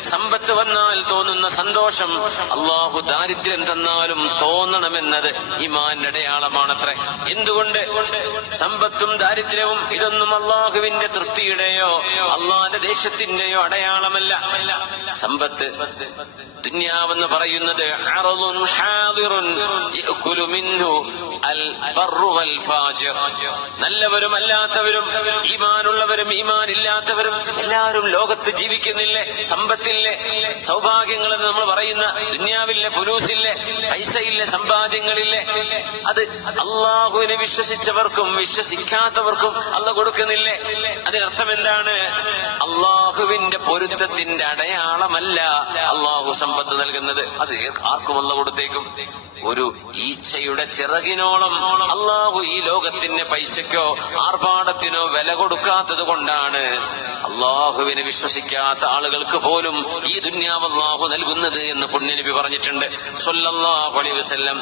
സമ്പത്ത് വന്നാൽ തോന്നുന്ന സന്തോഷം അള്ളാഹു ദാരിദ്ര്യം തന്നാലും തോന്നണമെന്നത് ഈമാന്റെ അടയാളമാണത്രേ. എന്തുകൊണ്ട്? സമ്പത്തും ദാരിദ്ര്യവും ഇതൊന്നും അള്ളാഹുവിന്റെ തൃപ്തിയുടെയോ അള്ളാന്റെ ദേശത്തിന്റെയോ അടയാളമല്ല. സമ്പത്ത് ദുനിയാവെന്ന് പറയുന്നത് അറളുൻ ഹാദിറുൻ യഅകുലു മിൻഹു അൽ ബർറു വൽ ഫാജിർ. നല്ലവരും അല്ലാത്തവരും, ഈമാനുള്ളവരും ഈമാനില്ലാത്തവരും എല്ലാവരും ലോകത്ത് ജീവിക്കുന്നില്ലേ? സമ്പത്തില്ലേ, സൗഭാഗ്യങ്ങൾ എന്ന് നമ്മൾ പറയുന്ന ദുനിയാവില്ലേ, ഫുലൂസില്ലേ, പൈസയില്ലേ, സമ്പാദ്യങ്ങളില്ലേ? അത് അള്ളാഹുവിനെ വിശ്വസിച്ചവർക്കും വിശ്വസിക്കാത്തവർക്കും അള്ളാഹു കൊടുക്കുന്നില്ലേ? അതിനർത്ഥം എന്താണ്? അള്ളാഹുവിന്റെ പൊരുത്തത്തിന്റെ അടയാളമല്ല അള്ളാഹു സമ്പത്ത് നൽകുന്നത്. അത് ആർക്കും അള്ളാഹു കൊടുത്തേക്കും. ഒരു ഈച്ചയുടെ ചിറകിനോളം അള്ളാഹു ഈ ലോകത്തിന്റെ പൈസക്കോ ആർഭാടത്തിനോ വില കൊടുക്കാത്തത് കൊണ്ടാണ് അള്ളാഹുവിനെ വിശ്വസിക്കാത്ത ആളുകൾക്ക് പോലും ഈ ദുനിയാവ് അള്ളാഹു നൽകുന്നത് എന്ന് പുണ്യനബി പറഞ്ഞിട്ടുണ്ട് സ്വല്ലല്ലാഹു അലൈഹി വസല്ലം.